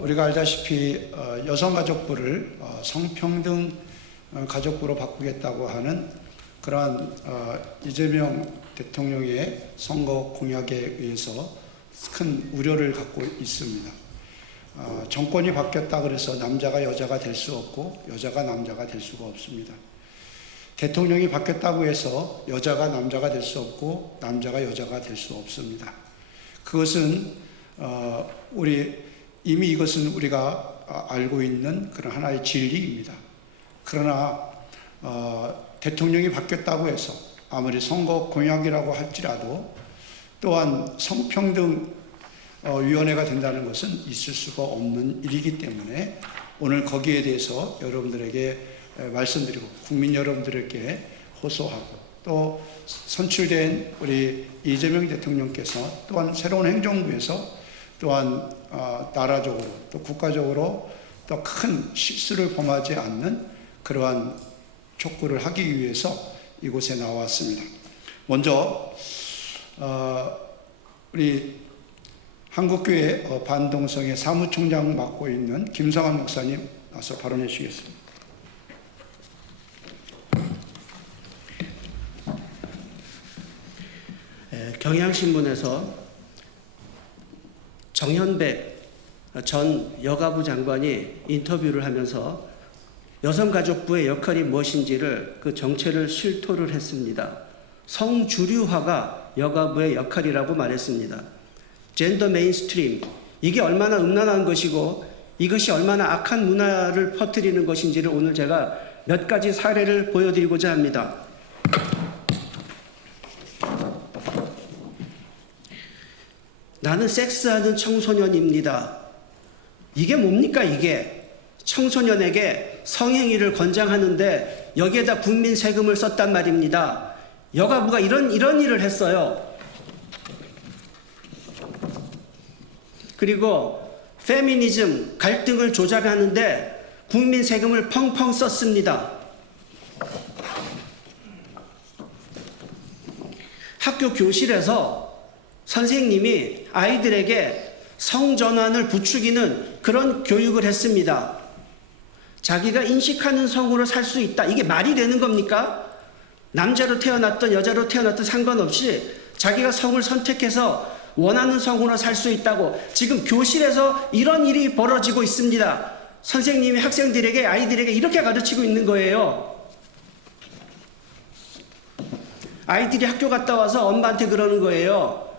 우리가 알다시피 여성가족부를 성평등 가족부로 바꾸겠다고 하는 그러한 이재명 대통령의 선거 공약에 의해서 큰 우려를 갖고 있습니다. 정권이 바뀌었다 그래서 남자가 여자가 될 수 없고 여자가 남자가 될 수가 없습니다. 대통령이 바뀌었다고 해서 여자가 남자가 될 수 없고 남자가 여자가 될 수 없습니다. 그것은 이미 이것은 우리가 알고 있는 그런 하나의 진리입니다. 그러나 대통령이 바뀌었다고 해서 아무리 선거 공약이라고 할지라도 또한 성평등 위원회가 된다는 것은 있을 수가 없는 일이기 때문에 오늘 거기에 대해서 여러분들에게 말씀드리고 국민 여러분들에게 호소하고 또 선출된 우리 이재명 대통령께서 또한 새로운 행정부에서 또한 나라적으로 또 국가적으로 또 큰 실수를 범하지 않는 그러한 촉구를 하기 위해서 이곳에 나왔습니다. 먼저 우리 한국교회 반동성의 사무총장 맡고 있는 김성환 목사님 와서 발언해 주시겠습니다. 경향신문에서 정현백 전 여가부 장관이 인터뷰를 하면서 여성가족부의 역할이 무엇인지를 그 정체를 실토를 했습니다. 성주류화가 여가부의 역할이라고 말했습니다. 젠더 메인스트림, 이게 얼마나 음란한 것이고 이것이 얼마나 악한 문화를 퍼뜨리는 것인지를 오늘 제가 몇 가지 사례를 보여드리고자 합니다. 나는 섹스하는 청소년입니다. 이게 뭡니까 이게? 청소년에게 성행위를 권장하는데 여기에다 국민 세금을 썼단 말입니다. 여가부가 이런 일을 했어요. 그리고 페미니즘, 갈등을 조작하는데 국민 세금을 펑펑 썼습니다. 학교 교실에서 선생님이 아이들에게 성전환을 부추기는 그런 교육을 했습니다. 자기가 인식하는 성으로 살 수 있다. 이게 말이 되는 겁니까? 남자로 태어났던 여자로 태어났던 상관없이 자기가 성을 선택해서 원하는 성으로 살 수 있다고 지금 교실에서 이런 일이 벌어지고 있습니다. 선생님이 학생들에게 아이들에게 이렇게 가르치고 있는 거예요. 아이들이 학교 갔다 와서 엄마한테 그러는 거예요.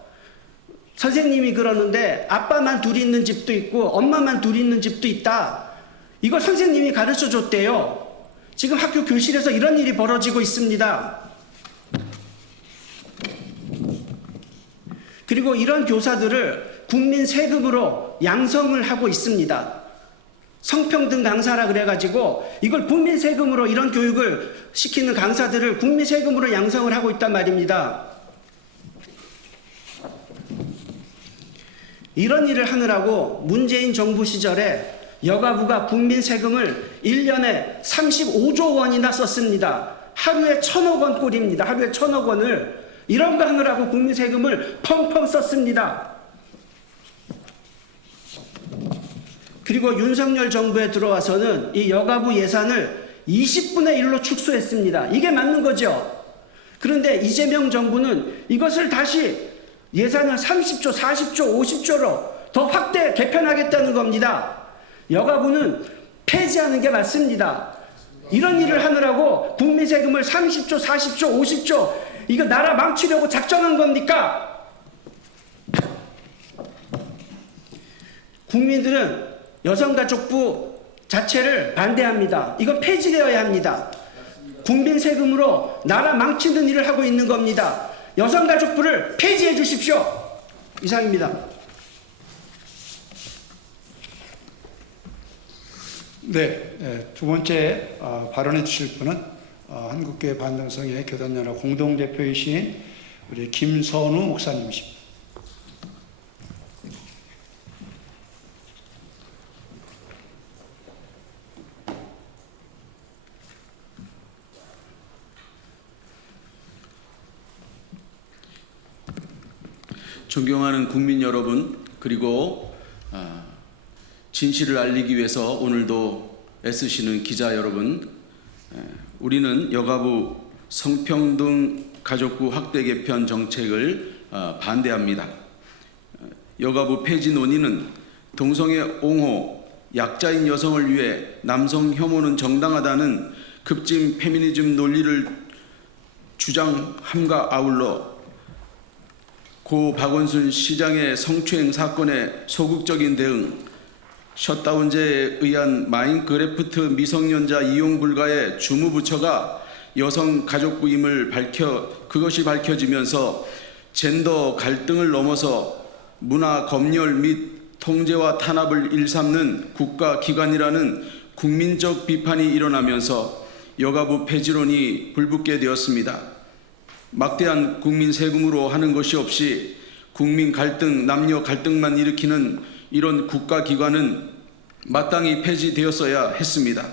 선생님이 그러는데 아빠만 둘이 있는 집도 있고 엄마만 둘이 있는 집도 있다. 이걸 선생님이 가르쳐 줬대요. 지금 학교 교실에서 이런 일이 벌어지고 있습니다. 그리고 이런 교사들을 국민 세금으로 양성을 하고 있습니다. 성평등 강사라 그래가지고 이걸 국민 세금으로 이런 교육을 시키는 강사들을 국민 세금으로 양성을 하고 있단 말입니다. 이런 일을 하느라고 문재인 정부 시절에 여가부가 국민 세금을 1년에 35조 원이나 썼습니다. 하루에 1,000억 원 꼴입니다. 하루에 1,000억 원을 이런 거 하느라고 국민 세금을 펑펑 썼습니다. 그리고 윤석열 정부에 들어와서는 이 여가부 예산을 20분의 1로 축소했습니다. 이게 맞는 거죠. 그런데 이재명 정부는 이것을 다시 예산을 30조, 40조, 50조로 더 확대 개편하겠다는 겁니다. 여가부는 폐지하는 게 맞습니다. 이런 일을 하느라고 국민 세금을 30조, 40조, 50조 이거 나라 망치려고 작정한 겁니까? 국민들은 여성가족부 자체를 반대합니다. 이건 폐지되어야 합니다. 국민 세금으로 나라 망치는 일을 하고 있는 겁니다. 여성가족부를 폐지해 주십시오. 이상입니다. 네, 두 번째 발언해 주실 분은 한국교회 반동성의 교단연합 공동대표이신 우리 김선우 목사님이십니다. 존경하는 국민 여러분, 그리고 진실을 알리기 위해서 오늘도 애쓰시는 기자 여러분, 우리는 여가부 성평등 가족부 확대 개편 정책을 반대합니다. 여가부 폐지 논의는 동성애 옹호, 약자인 여성을 위해 남성 혐오는 정당하다는 급진 페미니즘 논리를 주장함과 아울러 고 박원순 시장의 성추행 사건에 소극적인 대응, 셧다운제에 의한 마인크래프트 미성년자 이용 불가의 주무부처가 여성 가족부임을 그것이 밝혀지면서 젠더 갈등을 넘어서 문화 검열 및 통제와 탄압을 일삼는 국가기관이라는 국민적 비판이 일어나면서 여가부 폐지론이 불붙게 되었습니다. 막대한 국민 세금으로 하는 것이 없이 국민 갈등, 남녀 갈등만 일으키는 이런 국가기관은 마땅히 폐지되었어야 했습니다.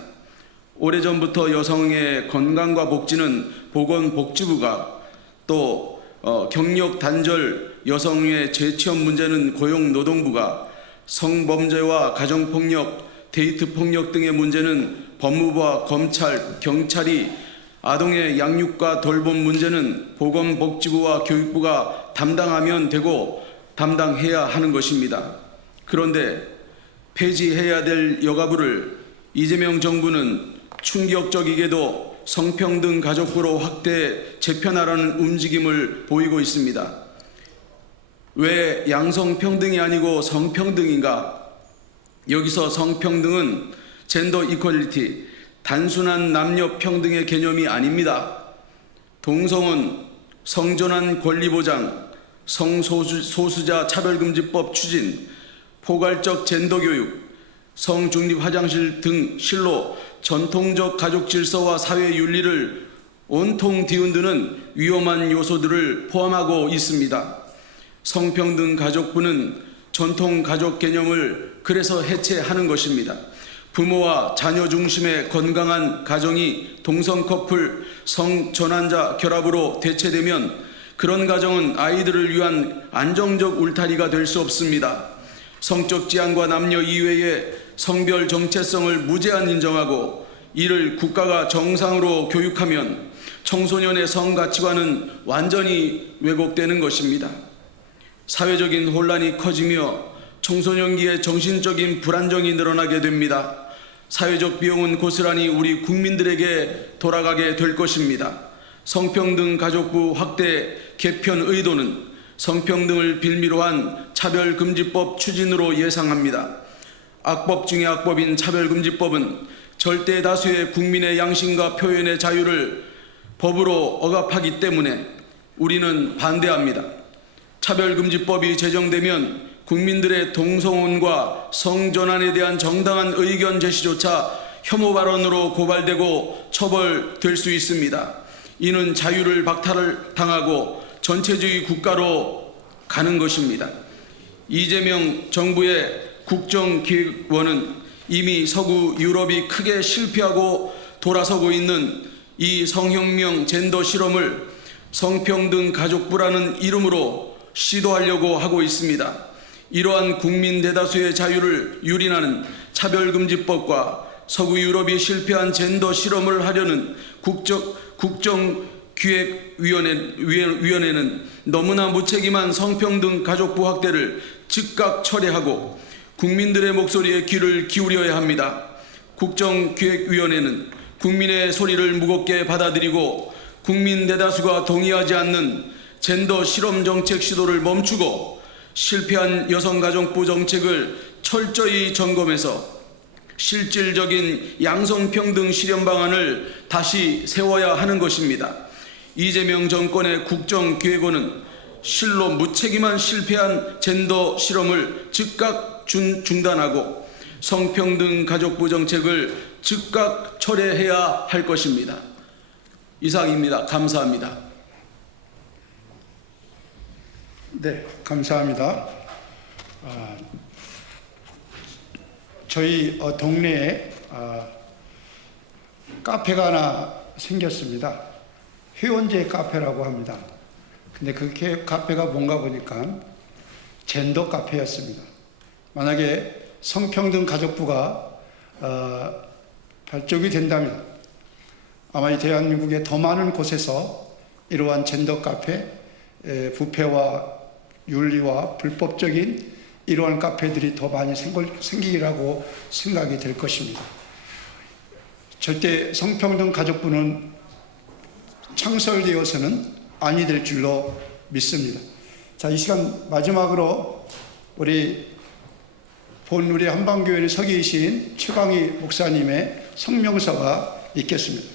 오래전부터 여성의 건강과 복지는 보건복지부가 또 경력 단절 여성의 재취업 문제는 고용노동부가 성범죄와 가정폭력, 데이트폭력 등의 문제는 법무부와 검찰, 경찰이 아동의 양육과 돌봄 문제는 보건복지부와 교육부가 담당하면 되고 담당해야 하는 것입니다. 그런데 폐지해야 될 여가부를 이재명 정부는 충격적이게도 성평등 가족부로 확대 재편하라는 움직임을 보이고 있습니다. 왜 양성평등이 아니고 성평등인가? 여기서 성평등은 젠더 이퀄리티, 단순한 남녀 평등의 개념이 아닙니다. 동성은 성전환 권리 보장, 성소수자 차별금지법 추진, 포괄적 젠더 교육, 성중립 화장실 등 실로 전통적 가족 질서와 사회 윤리를 온통 뒤흔드는 위험한 요소들을 포함하고 있습니다. 성평등 가족부는 전통 가족 개념을 그래서 해체하는 것입니다. 부모와 자녀 중심의 건강한 가정이 동성 커플, 성전환자 결합으로 대체되면 그런 가정은 아이들을 위한 안정적 울타리가 될 수 없습니다. 성적 지향과 남녀 이외의 성별 정체성을 무제한 인정하고 이를 국가가 정상으로 교육하면 청소년의 성 가치관은 완전히 왜곡되는 것입니다. 사회적인 혼란이 커지며 청소년기에 정신적인 불안정이 늘어나게 됩니다. 사회적 비용은 고스란히 우리 국민들에게 돌아가게 될 것입니다. 성평등 가족부 확대 개편 의도는 성평등을 빌미로 한 차별금지법 추진으로 예상합니다. 악법 중의 악법인 차별금지법은 절대 다수의 국민의 양심과 표현의 자유를 법으로 억압하기 때문에 우리는 반대합니다. 차별금지법이 제정되면 국민들의 동성혼과 성전환에 대한 정당한 의견 제시조차 혐오 발언으로 고발되고 처벌될 수 있습니다. 이는 자유를 박탈을 당하고 전체주의 국가로 가는 것입니다. 이재명 정부의 국정기획원은 이미 서구 유럽이 크게 실패하고 돌아서고 있는 이 성혁명 젠더 실험을 성평등 가족부라는 이름으로 시도하려고 하고 있습니다. 이러한 국민 대다수의 자유를 유린하는 차별금지법과 서구 유럽이 실패한 젠더 실험을 하려는 국정기획위원회는 너무나 무책임한 성평등 가족부 확대를 즉각 철회하고 국민들의 목소리에 귀를 기울여야 합니다. 국정기획위원회는 국민의 소리를 무겁게 받아들이고 국민 대다수가 동의하지 않는 젠더 실험 정책 시도를 멈추고 실패한 여성가족부 정책을 철저히 점검해서 실질적인 양성평등 실현 방안을 다시 세워야 하는 것입니다. 이재명 정권의 국정기획원은 실로 무책임한 실패한 젠더 실험을 즉각 중단하고 성평등 가족부 정책을 즉각 철회해야 할 것입니다. 이상입니다. 감사합니다. 네, 감사합니다. 저희 동네에 카페가 하나 생겼습니다. 회원제 카페라고 합니다. 근데 그 카페가 뭔가 보니까 젠더 카페였습니다. 만약에 성평등 가족부가 발족이 된다면 아마 이 대한민국의 더 많은 곳에서 이러한 젠더 카페, 부패와 윤리와 불법적인 이러한 카페들이 더 많이 생기리라고 생각이 될 것입니다. 절대 성평등 가족부는 창설되어서는 아니 될 줄로 믿습니다. 자, 이 시간 마지막으로 우리 한방교회의 서기이신 최광희 목사님의 성명서가 있겠습니다.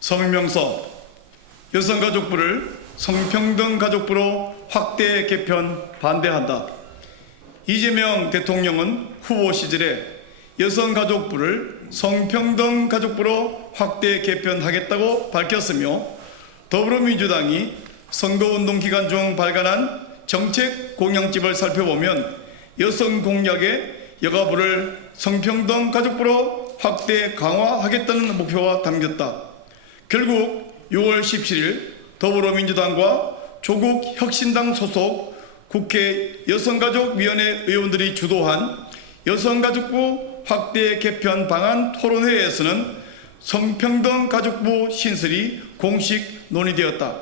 성명서. 여성가족부를 성평등 가족부로 확대 개편 반대한다. 이재명 대통령은 후보 시절에 여성가족부를 성평등 가족부로 확대 개편하겠다고 밝혔으며, 더불어민주당이 선거운동 기간 중 발간한 정책 공약집을 살펴보면 여성 공약에 여가부를 성평등 가족부로 확대 강화하겠다는 목표가 담겼다. 결국 6월 17일 더불어민주당과 조국 혁신당 소속 국회 여성가족위원회 의원들이 주도한 여성가족부 확대 개편 방안 토론회에서는 성평등 가족부 신설이 공식 논의되었다.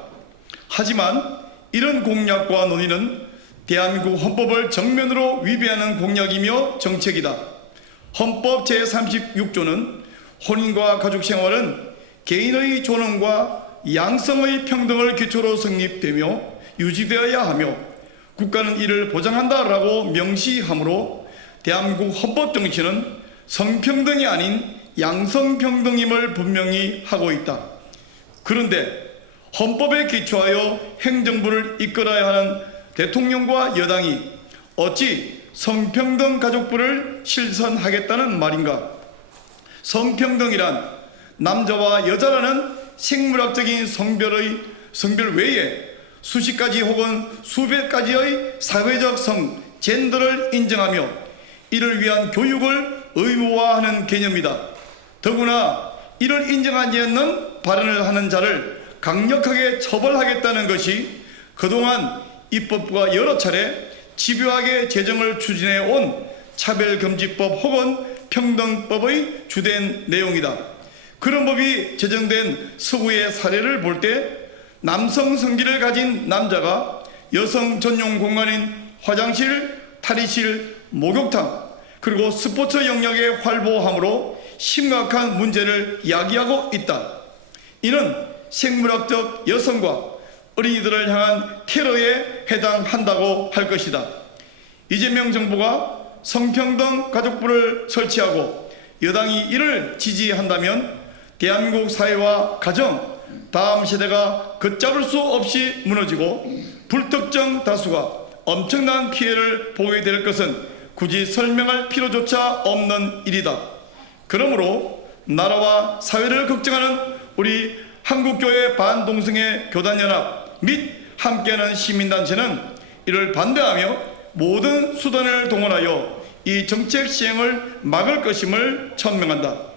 하지만 이런 공약과 논의는 대한민국 헌법을 정면으로 위배하는 공약이며 정책이다. 헌법 제36조는 혼인과 가족생활은 개인의 존엄과 양성의 평등을 기초로 성립되며 유지되어야 하며 국가는 이를 보장한다라고 명시하므로 대한민국 헌법 정신은 성평등이 아닌 양성평등임을 분명히 하고 있다. 그런데 헌법에 기초하여 행정부를 이끌어야 하는 대통령과 여당이 어찌 성평등 가족부를 실천하겠다는 말인가? 성평등이란 남자와 여자라는 생물학적인 성별 외에 수십 가지 혹은 수백 가지의 사회적 성, 젠더를 인정하며 이를 위한 교육을 의무화하는 개념이다. 더구나 이를 인정하지 않는 발언을 하는 자를 강력하게 처벌하겠다는 것이 그동안 입법부가 여러 차례 집요하게 제정을 추진해 온 차별금지법 혹은 평등법의 주된 내용이다. 그런 법이 제정된 서구의 사례를 볼 때 남성 성기를 가진 남자가 여성 전용 공간인 화장실, 탈의실, 목욕탕 그리고 스포츠 영역에 활보함으로 심각한 문제를 야기하고 있다. 이는 생물학적 여성과 어린이들을 향한 테러에 해당한다고 할 것이다. 이재명 정부가 성평등 가족부를 설치하고 여당이 이를 지지한다면 대한민국 사회와 가정, 다음 세대가 걷잡을 수 없이 무너지고 불특정 다수가 엄청난 피해를 보게 될 것은 굳이 설명할 필요조차 없는 일이다. 그러므로 나라와 사회를 걱정하는 우리 한국교회 반동성애 교단연합 및 함께하는 시민단체는 이를 반대하며 모든 수단을 동원하여 이 정책 시행을 막을 것임을 천명한다.